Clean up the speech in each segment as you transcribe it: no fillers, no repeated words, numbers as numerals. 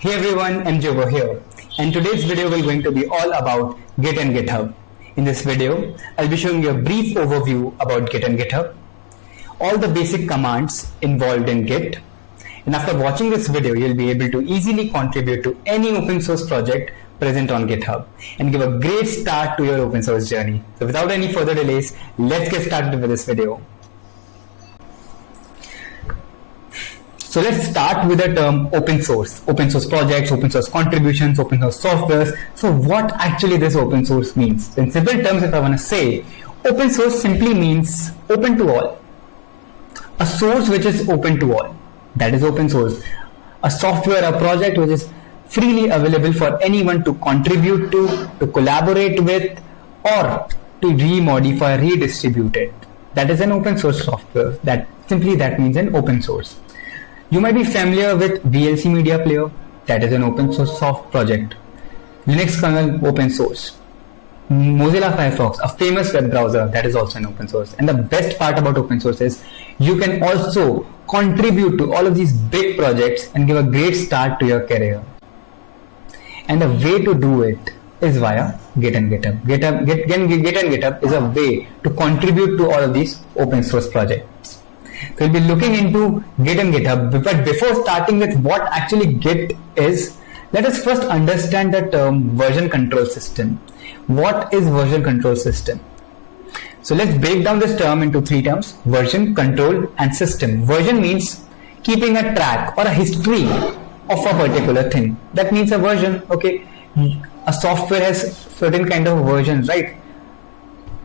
Hey everyone, MJ over here, and today's video will going to be all about Git and GitHub. In this video, I'll be showing you a brief overview about Git and GitHub, all the basic commands involved in Git, and after watching this video, you'll be able to easily contribute to any open source project present on GitHub and give a great start to your open source journey. So without any further delays, let's get started with this video. So let's start with the term open source projects, open source contributions, open source softwares. So what actually this open source means? In simple terms, if I want to say, open source simply means open to all. A source which is open to all, that is open source. A software, a project which is freely available for anyone to contribute to collaborate with, or to remodify, redistribute it. That is an open source software. That means an open source. You might be familiar with VLC Media Player, that is an open source soft project. Linux kernel, open source. Mozilla Firefox, a famous web browser, that is also an open source. And the best part about open source is you can also contribute to all of these big projects and give a great start to your career. And the way to do it is via Git and GitHub. Git and GitHub is a way to contribute to all of these open source projects. So we'll be looking into Git and GitHub, but before starting with what actually Git is, let us first understand the term version control system. What is version control system? So let's break down this term into three terms: version, control, and system. Version means keeping a track or a history of a particular thing. That means a version. Okay, a software has certain kind of versions, right?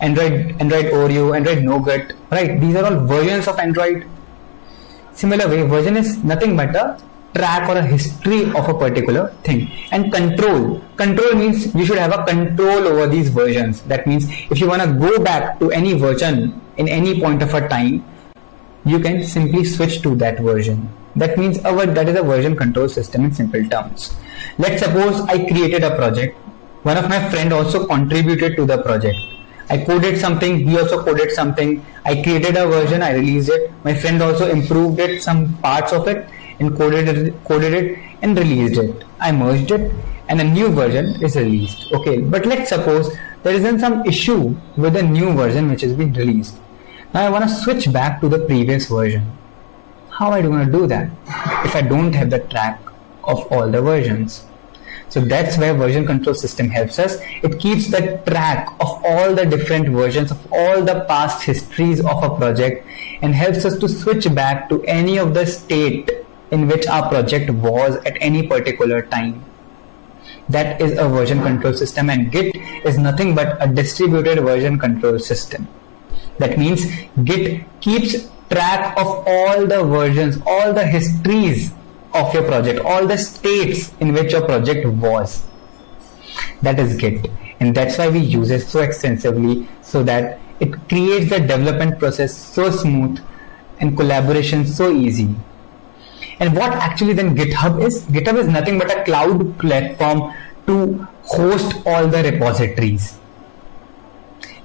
Android Oreo, Android Nougat, right? These are all versions of Android. Similar way, version is nothing but a track or a history of a particular thing. And control means you should have a control over these versions. That means if you want to go back to any version in any point of a time, you can simply switch to that version. That means that is a version control system in simple terms. Let's suppose I created a project. One of my friend also contributed to the project. I coded something, he also coded something. I created a version, I released it. My friend also improved it, some parts of it, and coded it and released it. I merged it and a new version is released. Okay, but let's suppose there isn't some issue with the new version which has been released. Now I want to switch back to the previous version. How am I going to do that if I don't have the track of all the versions? So that's where version control system helps us. It keeps the track of all the different versions of all the past histories of a project and helps us to switch back to any of the state in which our project was at any particular time. That is a version control system, and Git is nothing but a distributed version control system. That means Git keeps track of all the versions, all the histories of your project, all the states in which your project was. That is Git, and that's why we use it so extensively, so that it creates the development process so smooth and collaboration so easy. And what actually then GitHub is? GitHub is nothing but a cloud platform to host all the repositories.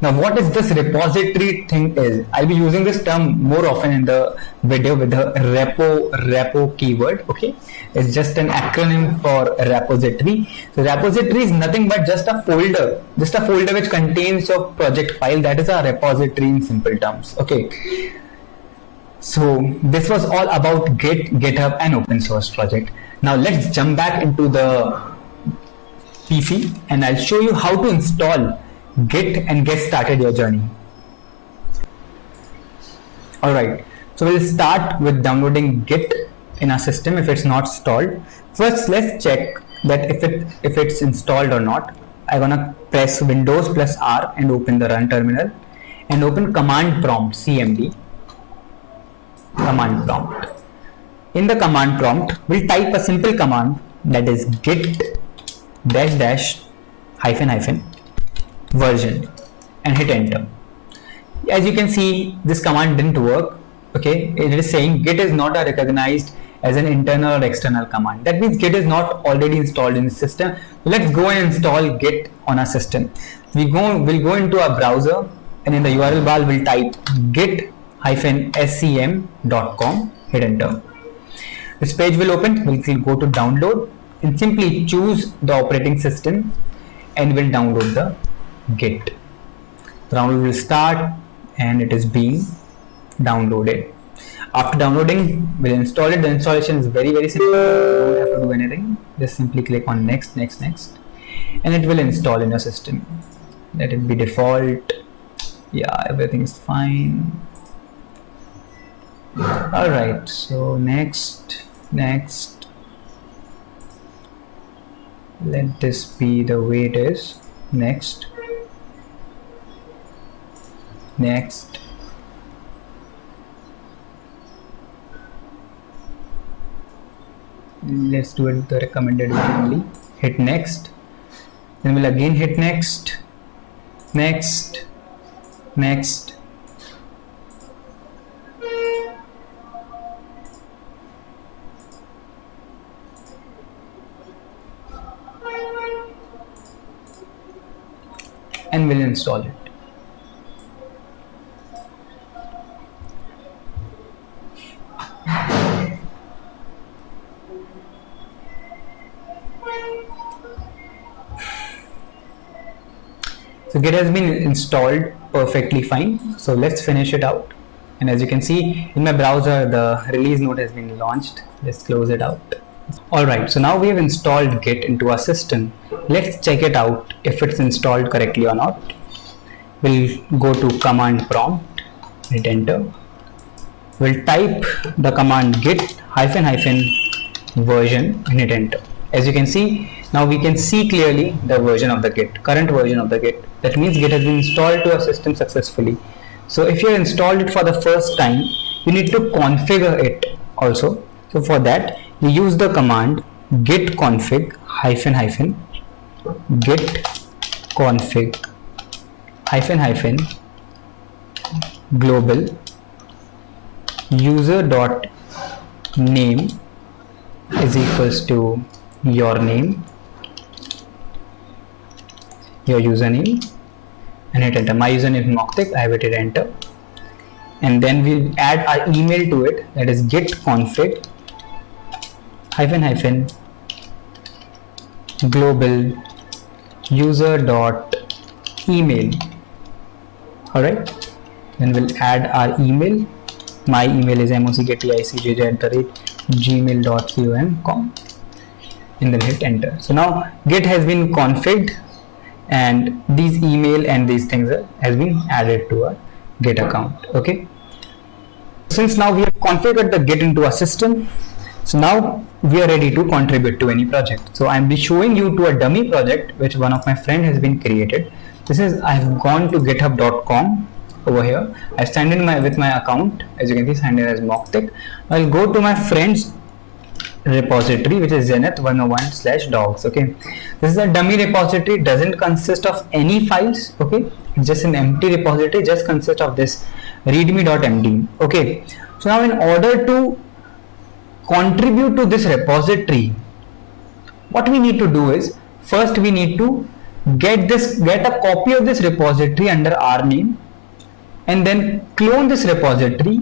Now what is this repository thing is? I'll be using this term more often in the video with the repo keyword. Okay, it's just an acronym for repository. So repository is nothing but just a folder which contains your project file. That is a repository in simple terms. Okay, so this was all about Git, GitHub and open source project. Now let's jump back into the PC and I'll show you how to install Git and get started your journey. Alright, so we'll start with downloading Git in our system if it's not installed. First, let's check that if it's installed or not. I'm gonna press Windows plus R and open the run terminal and open command prompt, CMD command prompt. In the command prompt, we'll type a simple command, that is git ---- version and hit enter. As you can see, this command didn't work. Okay, it is saying Git is not recognized as an internal or external command. That means Git is not already installed in the system. Let's go and install Git on our system. We'll go into our browser and in the URL bar we'll type git-scm.com, hit enter. This page will open. We'll go to download and simply choose the operating system and will download the Git. Download will start and it is being downloaded. After downloading, we'll install it. The installation is very simple. You don't have to do anything. Just simply click on next, and it will install in your system. Let it be default. Yeah, everything is fine. Alright, so next. Let this be the way it is. Next. Let's do it the recommended way only. Hit next. Then we'll again hit next. And we'll install it. So Git has been installed perfectly fine. So let's finish it out. And as you can see in my browser, the release note has been launched. Let's close it out. Alright, so now we have installed Git into our system. Let's check it out if it's installed correctly or not. We'll go to command prompt, hit enter. We'll type the command git -version and hit enter. As you can see, now we can see clearly the version of the Git, current version of the Git. That means Git has been installed to our system successfully. So if you installed it for the first time, you need to configure it also. So for that, we use the command git config global user.name is equals to your name, your username, and hit enter. My username is Moktik. I have hit enter, and then we'll add our email to it. That is git config global user.email. Alright, then we'll add our email. My email is mockicijj@gmail.com, and then hit enter. So now Git has been configured, and these email and these things has been added to our Git account. Okay, since now we have configured the Git into our system, so now we are ready to contribute to any project. So I'm showing you to a dummy project which one of my friend has been created. This is, I've gone to github.com. over here. I've signed in with my account. As you can see, signed in as Moktik. I'll go to my friend's repository, which is zenith101/dogs. Okay, this is a dummy repository, doesn't consist of any files. Okay, it's just an empty repository, just consists of this readme.md. Okay, so now in order to contribute to this repository, what we need to do is, first we need to get a copy of this repository under our name, and then clone this repository,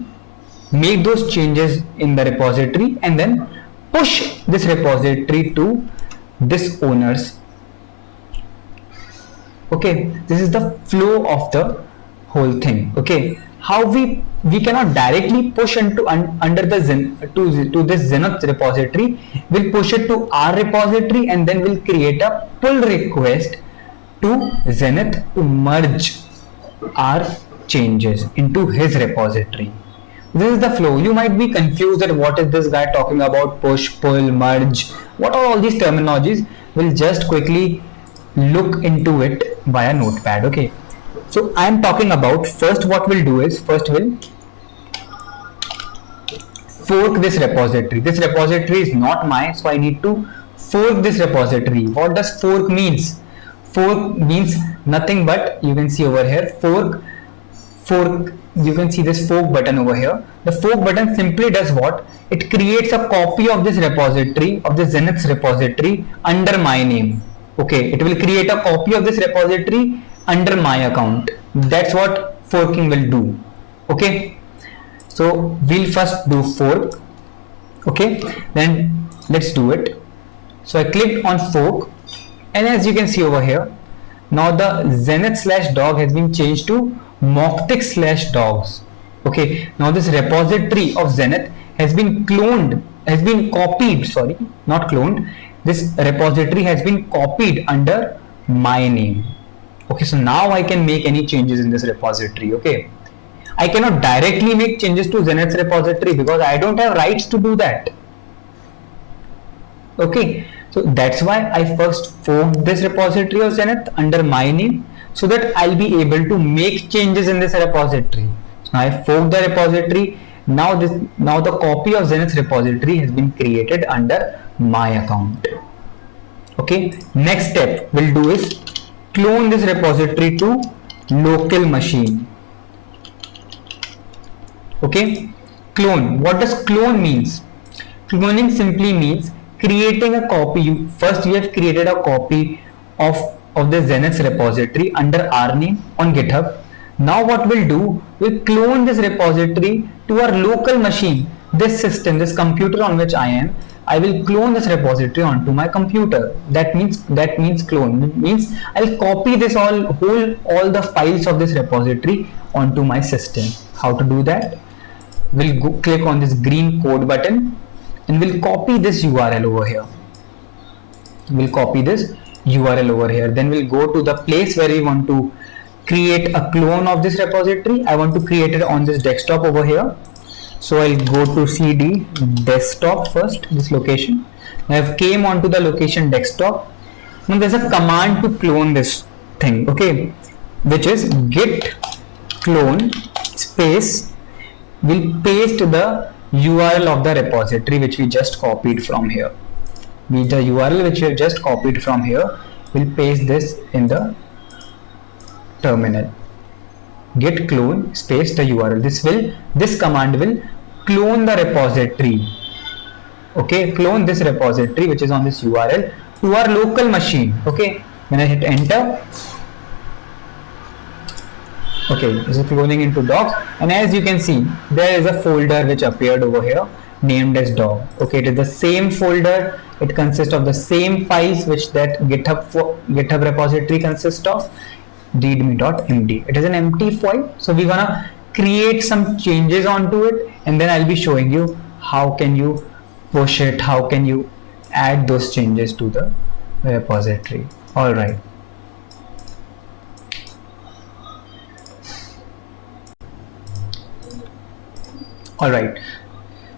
make those changes in the repository, and then push this repository to this owner's. Okay, this is the flow of the whole thing. Okay, how we cannot directly push into under the to this Zenith repository. We'll push it to our repository, and then we'll create a pull request to Zenith to merge our changes into his repository. This is the flow. You might be confused that what is this guy talking about, push, pull, merge, what are all these terminologies. We'll just quickly look into it via notepad. Okay, so I am talking about, first what we'll do is, first we'll fork this repository. This repository is not mine, so I need to fork this repository. What does fork means? Fork means nothing but, you can see over here, fork, you can see this fork button over here. The fork button simply does what? It creates a copy of this repository, of the Zenith's repository under my name. Okay, it will create a copy of this repository under my account. That's what forking will do. Okay, so we'll first do fork. Okay, then let's do it. So I clicked on fork, and as you can see over here, now the zenith slash dog has been changed to mautic slash dogs. Okay, now this repository of zenith has been cloned, has been copied, sorry, not cloned. This repository has been copied under my name. Okay, so now I can make any changes in this repository. Okay, I cannot directly make changes to zenith's repository because I don't have rights to do that. Okay, so that's why I first forked this repository of zenith under my name, so that I'll be able to make changes in this repository. So I forked the repository. Now the copy of zenith's repository has been created under my account. Okay, next step we'll do is clone this repository to local machine. Okay, clone. What does clone means? Cloning simply means creating a copy. First we have created a copy of the zenith's repository under our name on GitHub. Now what we'll do, we'll clone this repository to our local machine, this system, this computer on which I am. I will clone this repository onto my computer. That means clone. It means I'll copy this all the files of this repository onto my system. How to do that? We'll click on this green code button and we'll copy this URL over here. We'll copy this URL over here. Then we'll go to the place where we want to create a clone of this repository. I want to create it on this desktop over here. So I'll go to CD desktop first, this location. I have came onto the location desktop. Now there's a command to clone this thing, okay, which is git clone space. We'll paste the URL of the repository which we just copied from here. The URL which we have just copied from here, we'll paste this in the terminal. Git clone space the URL. This command will clone the repository. Okay, clone this repository which is on this URL to our local machine. Okay, when I hit enter, okay, this is cloning into docs, and as you can see, there is a folder which appeared over here named as dog. Okay, it is the same folder. It consists of the same files which that GitHub repository consists of. readme.md. It is an empty file, so we're gonna create some changes onto it, and then I'll be showing you how can you push it, how can you add those changes to the repository. All right. All right.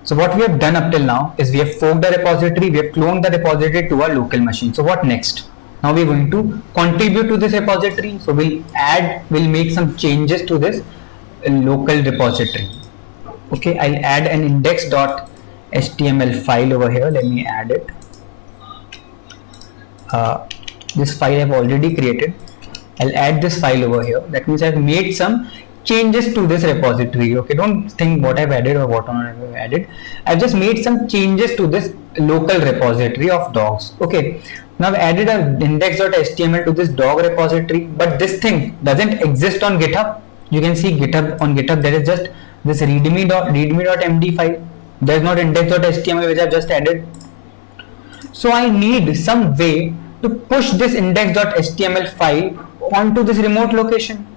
So what we have done up till now is we have forked the repository, we have cloned the repository to our local machine. So what next? Now we're going to contribute to this repository. So we'll make some changes to this local repository. Okay, I'll add an index.html file over here. Let me add it. This file I've already created. I'll add this file over here. That means I've made some changes to this repository. Okay, don't think what I've added or what not I've added. I've just made some changes to this local repository of dogs. Okay, now I've added an index.html to this dog repository, but this thing doesn't exist on GitHub. You can see on GitHub there is just this readme.md file. There's not index.html which I've just added. So I need some way to push this index.html file onto this remote location.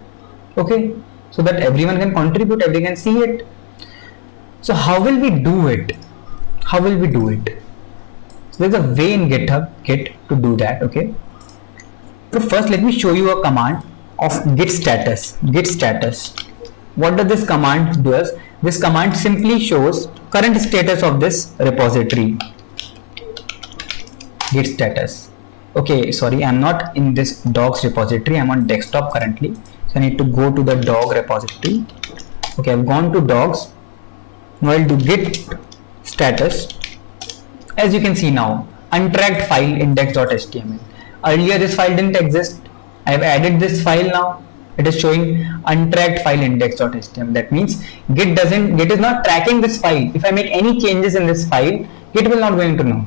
Okay, so that everyone can contribute, everyone can see it. So how will we do it? How will we do it? So there's a way in GitHub Git to do that. Okay, so first let me show you a command of git status. Git status. What does this command do? This command simply shows current status of this repository. Git status. Okay, sorry, I'm not in this dogs repository. I'm on desktop currently. So I need to go to the dog repository. Okay, I've gone to dogs. Now I'll do git status. As you can see now, untracked file index.html. Earlier this file didn't exist. I've added this file now. It is showing untracked file index.html. That means Git is not tracking this file. If I make any changes in this file, Git will not going to know.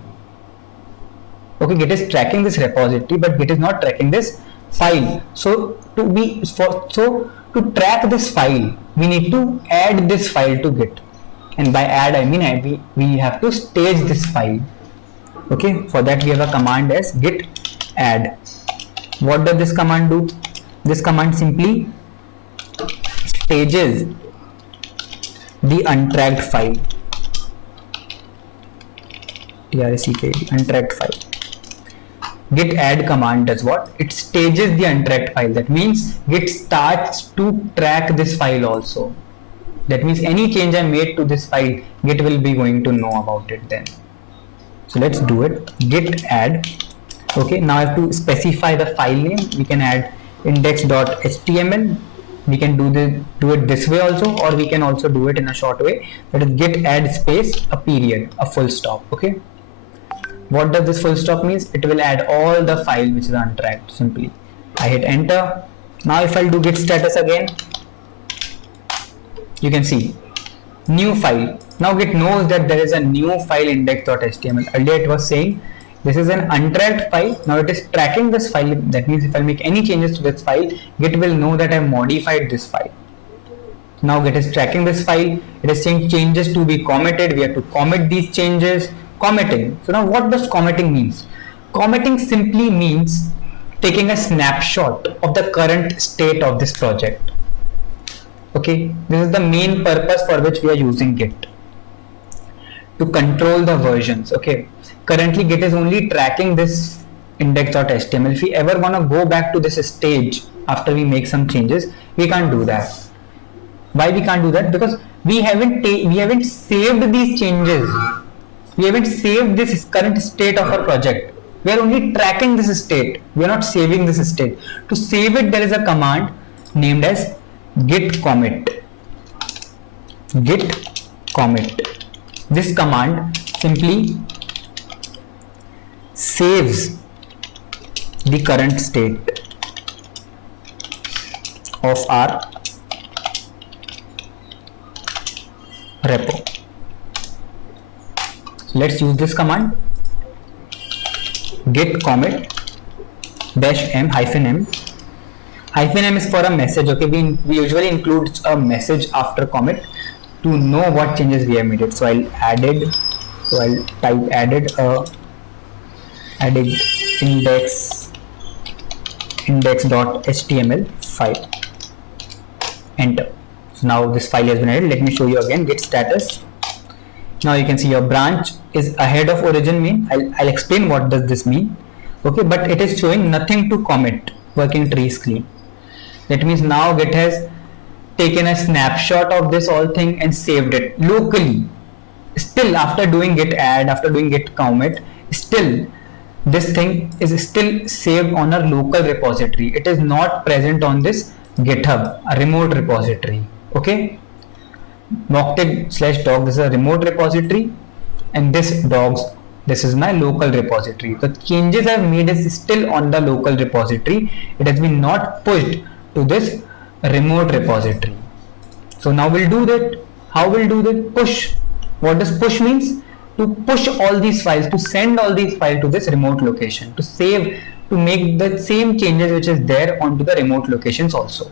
Okay, Git is tracking this repository, but Git is not tracking this file. So to track this file, we need to add this file to Git, and by add I mean we have to stage this file. Okay, for that we have a command as git add. What does this command do? This command simply stages the untracked file. Untracked file. Git add command does what? It stages the untracked file. That means Git starts to track this file also. That means any change I made to this file, Git will be going to know about it then. So let's do it. Git add. Okay, now I have to specify the file name. We can add index.html. We can do it this way also, or we can also do it in a short way. That is git add space a period, a full stop. Okay. What does this full stop means? It will add all the file which is untracked. Simply, I hit enter. Now if I'll do git status again, you can see new file. Now Git knows that there is a new file index.html. Earlier it was saying this is an untracked file. Now it is tracking this file. That means if I make any changes to this file, Git will know that I modified this file. Now Git is tracking this file. It is saying changes to be committed. We have to commit these changes. Committing. So now what does committing means? Committing simply means taking a snapshot of the current state of this project. Okay, this is the main purpose for which we are using Git, to control the versions. Okay, currently Git is only tracking this index.html. If we ever want to go back to this stage after we make some changes, we can't do that. Why we can't do that? Because we haven't saved these changes. We haven't saved this current state of our project. We are only tracking this state. We are not saving this state. To save it, there is a command named as git commit. Git commit. This command simply saves the current state of our repo. So let's use this command, git commit -m -m. -m is for a message. Okay, we usually include a message after commit to know what changes we have made it. So I'll type added index.html file. Enter. So now this file has been added. Let me show you again. Git status. Now you can see your branch is ahead of origin main. I'll explain what does this mean. Okay, but it is showing nothing to commit. Working tree is clean. That means now Git has taken a snapshot of this whole thing and saved it locally. Still, after doing git add, after doing git commit, still this thing is still saved on a local repository. It is not present on this GitHub, a remote repository. Okay, mocktig/doc, this is a remote repository, and this is my local repository. The changes I've made is still on the local repository. It has been not pushed to this remote repository. So now we'll do that. How we'll do that? Push. What does push means? To push all these files, to send all these files to this remote location, to save, to make the same changes which is there onto the remote locations also.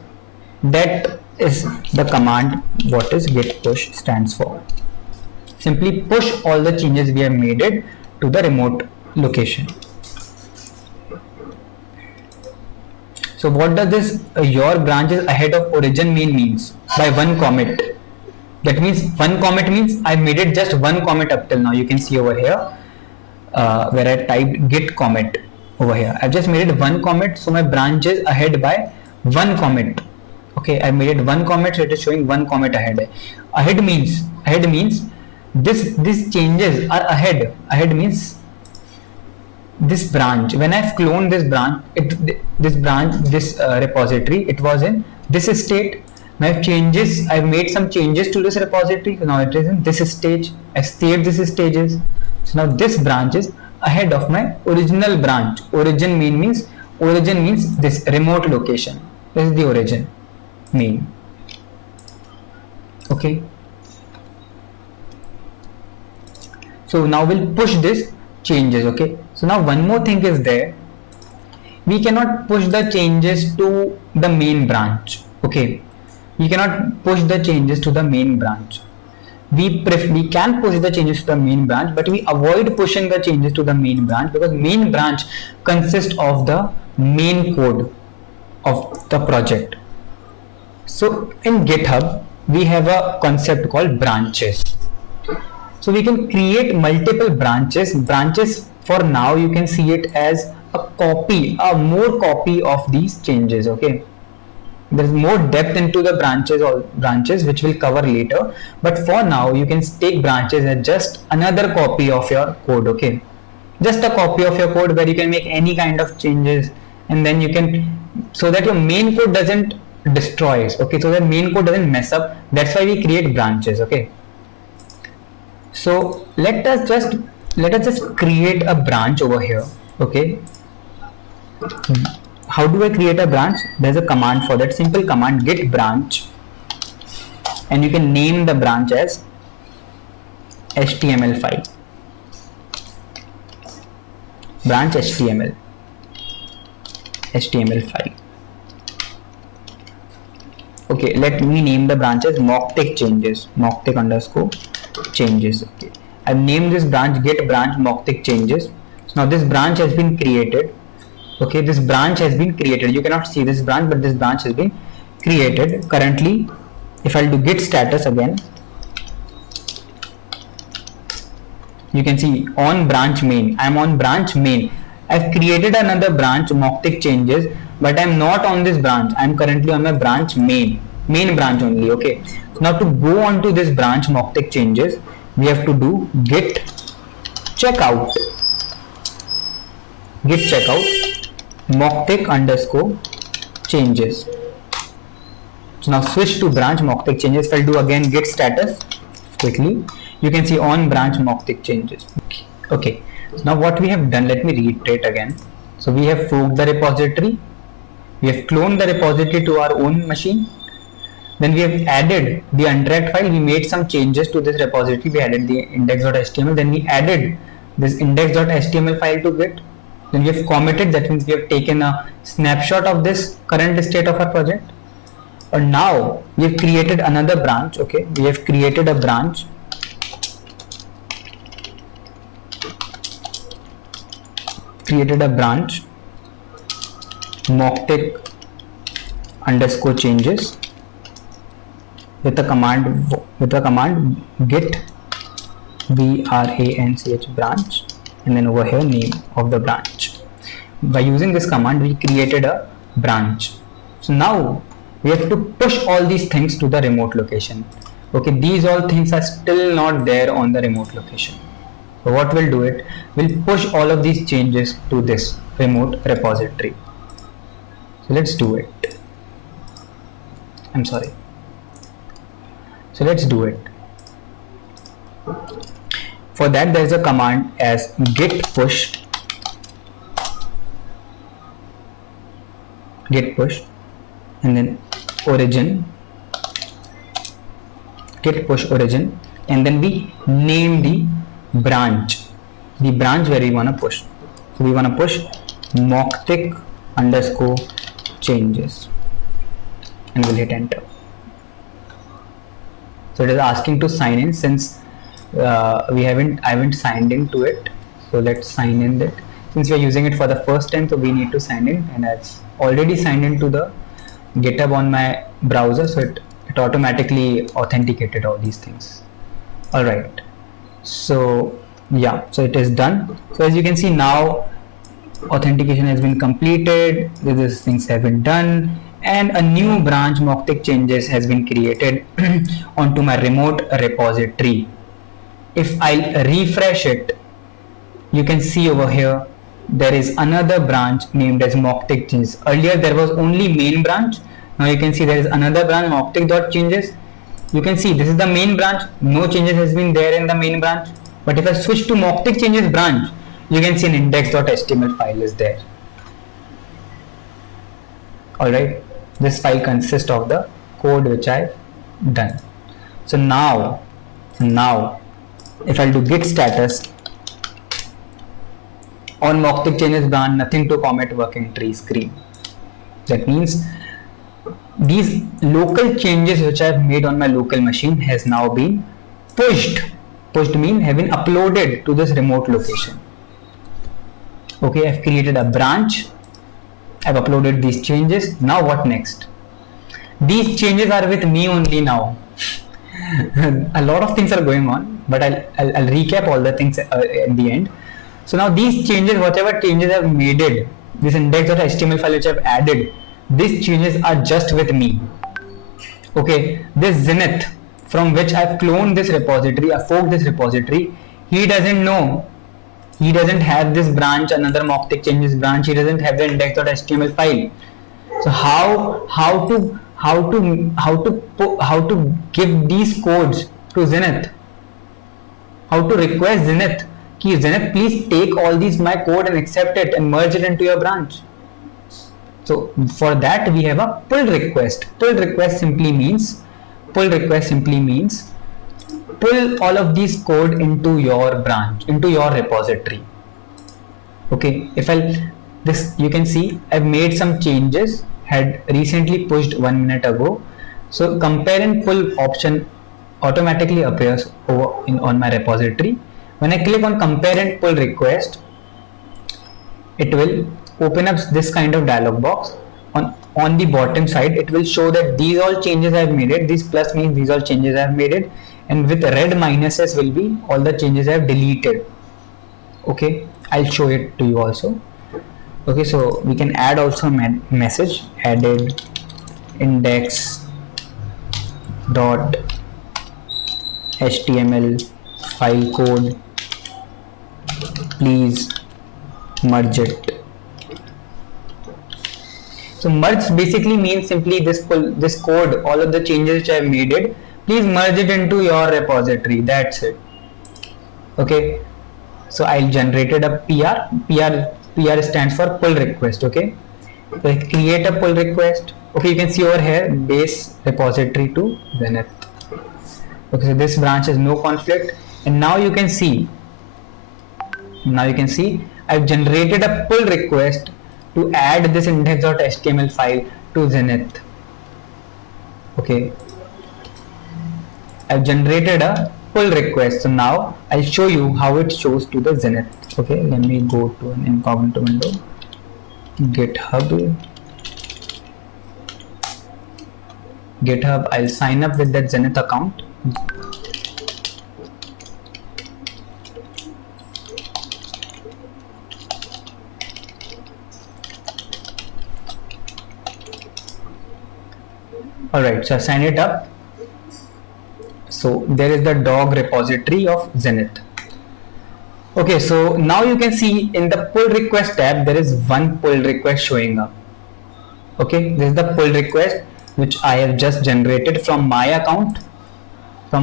That is the command what is git push stands for. Simply push all the changes we have made it to the remote location. So what does this your branch is ahead of origin main means? By one commit. That means one commit means I made it just one commit up till now. You can see over here where I typed git commit over here. I've just made it one commit, so my branch is ahead by one commit. Okay, I made it one commit, so it is showing one commit ahead. Ahead means these changes are ahead. Ahead means this branch. When I've cloned this branch, this repository, it was in this state. Now I've made some changes to this repository. So now it is in this stage. I saved these stages. So now this branch is ahead of my original branch. Origin means this remote location. This is the origin main. Okay. So now we'll push this changes. Okay. So now one more thing is there. We cannot push the changes to the main branch. Okay. We cannot push the changes to the main branch. we can push the changes to the main branch, but we avoid pushing the changes to the main branch because main branch consists of the main code of the project. So in GitHub, we have a concept called branches. So we can create multiple branches. Branches for now you can see it as a more copy of these changes. Okay, there is more depth into the branches which we'll cover later. But for now you can take branches as just another copy of your code. Okay, just a copy of your code where you can make any kind of changes, and then you can, so that your main code doesn't destroys. Okay, so that main code doesn't mess up. That's why we create branches. Okay, so let us just create a branch over here. Okay, how do I create a branch? There's a command for that, simple command, git branch, and you can name the branch as HTML file, branch HTML file. Okay, let me name the branch as mocktick changes, mocktick underscore changes. Okay, I've named this branch get branch mocktick changes. So now this branch has been created. Okay, this branch has been created. You cannot see this branch, but this branch has been created. Currently, if I'll do git status again, you can see on branch main. I'm on branch main. I've created another branch mocktick changes, but I'm not on this branch. I'm currently on my branch main branch only. Okay, so now to go on to this branch mocktick changes, we have to do git checkout mocktick underscore changes. So now switch to branch mocktick changes. If I'll do again git status quickly, you can see on branch mocktick changes. Okay, so now what we have done, let me reiterate again. So we have forked the repository, we have cloned the repository to our own machine, then we have added the untracked file, we made some changes to this repository, we added the index.html, then we added this index.html file to Git, then we have committed, that means we have taken a snapshot of this current state of our project. And now we have created another branch. Okay, we have created a branch, mocktick underscore changes with the command git branch branch, and then over here name of the branch. By using this command we created a branch. So now we have to push all these things to the remote location. Okay, these all things are still not there on the remote location. So what we'll do it, we'll push all of these changes to this remote repository. So let's do it. I'm sorry. So let's do it. For that there is a command as git push, and then origin, git push origin, and then we name the branch where we want to push. So we want to push mocktick underscore changes, and we'll hit enter. So it is asking to sign in, since I haven't signed into it. So let's sign in that. Since we are using it for the first time, so we need to sign in, and I've already signed into the GitHub on my browser, so it automatically authenticated all these things. All right, so yeah, so it is done. So as you can see now, authentication has been completed, these things have been done, and a new branch mocktick changes has been created onto my remote repository. If I refresh it, you can see over here there is another branch named as mocktick changes. Earlier there was only main branch. Now you can see there is another branch, mocktick.changes. You can see this is the main branch, no changes has been there in the main branch. But if I switch to mocktick changes branch, you can see an index.html file is there. Alright, this file consists of the code which I've done. So now if I'll do git status on mocktick changes branch, nothing to commit working tree screen. That means these local changes which I've made on my local machine has now been pushed mean have been uploaded to this remote location. Okay, I've created a branch, I've uploaded these changes. Now what next? These changes are with me only now. A lot of things are going on, but I'll recap all the things at the end. So now these changes, whatever changes I've made it, this index.html file which I've added, these changes are just with me. Okay, this Zenith from which I've cloned this repository, I forked this repository, he doesn't know. He doesn't have this branch, another Mautic changes branch, he doesn't have the index.html file. So how to give these codes to Zenith? How to request Zenith? Zenith, please take all these my code and accept it and merge it into your branch. So for that we have a pull request. Pull request simply means pull all of these code into your branch, into your repository. Okay, you can see I've made some changes, had recently pushed 1 minute ago. So compare and pull option automatically appears on my repository. When I click on compare and pull request, it will open up this kind of dialog box. On the bottom side, it will show that these all changes I have made it. This plus means these all changes I have made it, and with red minuses will be all the changes I have deleted. Okay, I'll show it to you also. Okay, so we can add also message added index dot html file code, please merge it. So merge basically means simply this code, all of the changes which I have made it, please merge it into your repository. That's it. Okay, so I generated a PR stands for pull request. Okay, so I create a pull request. Okay, you can see over here base repository to Zenith. Okay, so this branch has no conflict, and now you can see I've generated a pull request to add this index.html file to Zenith. Okay, I've generated a pull request. So now I'll show you how it shows to the Zenith. Okay, let me go to an incognito window, GitHub. I'll sign up with that Zenith account. Alright, so I sign it up. So there is the dog repository of Zenith. Okay, so now you can see in the pull request tab there is one pull request showing up. Okay, this is the pull request which I have just generated from my account to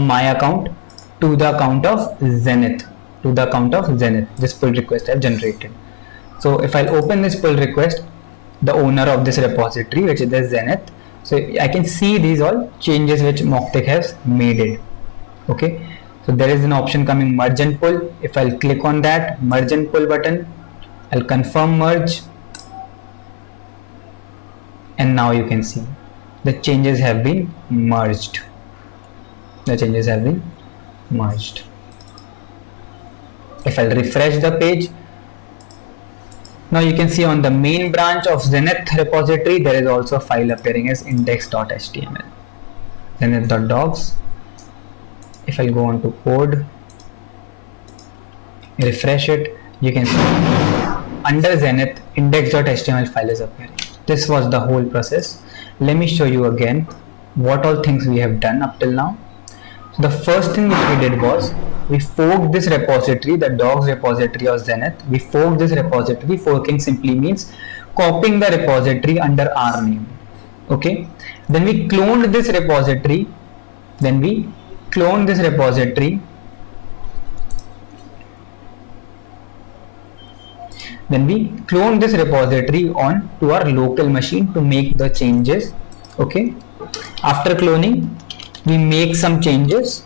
the account of Zenith. This pull request I have generated. So if I'll open this pull request, the owner of this repository, which is the Zenith, so I can see these all changes which Mautic has made it. Okay, so there is an option coming merge and pull. If I'll click on that merge and pull button, I'll confirm merge, and now you can see the changes have been merged. If I'll refresh the page, now you can see on the main branch of Zenith repository there is also a file appearing as index.html, zenith.docs. If I go on to code, refresh it, you can see under Zenith index.html file is appearing. This was the whole process. Let me show you again what all things we have done up till now. So the first thing which we did was we forked this repository, the dogs repository of Zenith. We forked this repository. Forking simply means copying the repository under our name. Okay, then we cloned this repository. On to our local machine to make the changes. Okay, after cloning we make some changes.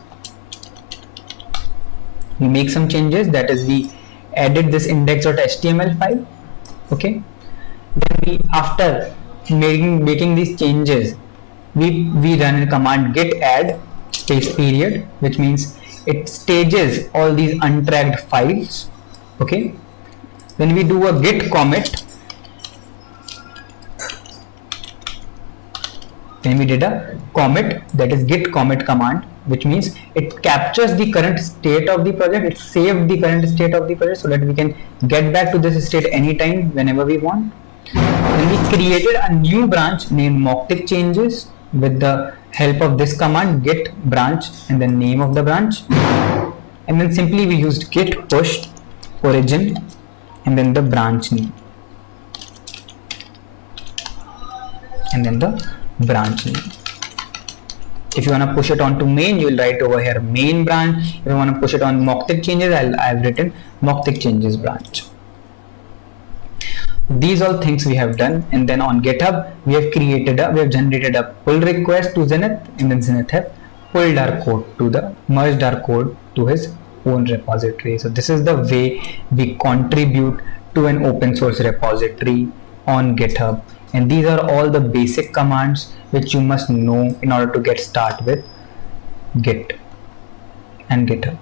That is, we added this index.html file. Okay, then after making these changes, we run a command git add space period, which means it stages all these untracked files. Okay, when we do a git commit, when we did a commit, that is git commit command, which means it captures the current state of the project, it saved the current state of the project so that we can get back to this state anytime whenever we want. Then we created a new branch named Mautic changes with the help of this command git branch and the name of the branch, and then simply we used git push origin and then the branch name and then the branch name. If you want to push it onto main, you will write over here main branch. If you want to push it on Mautic changes, I've written Mautic changes branch. These all things we have done, and then on GitHub we have generated a pull request to Zenith, and then Zenith have pulled our code merged our code to his own repository. So this is the way we contribute to an open source repository on GitHub, and these are all the basic commands which you must know in order to get started with Git and GitHub.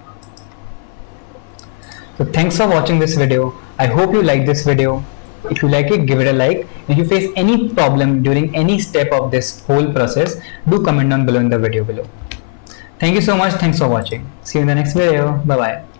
So thanks for watching this video. I hope you like this video. If you like it, give it a like. If you face any problem during any step of this whole process, do comment down below in the video below. Thank you so much. Thanks for watching. See you in the next video. Bye bye.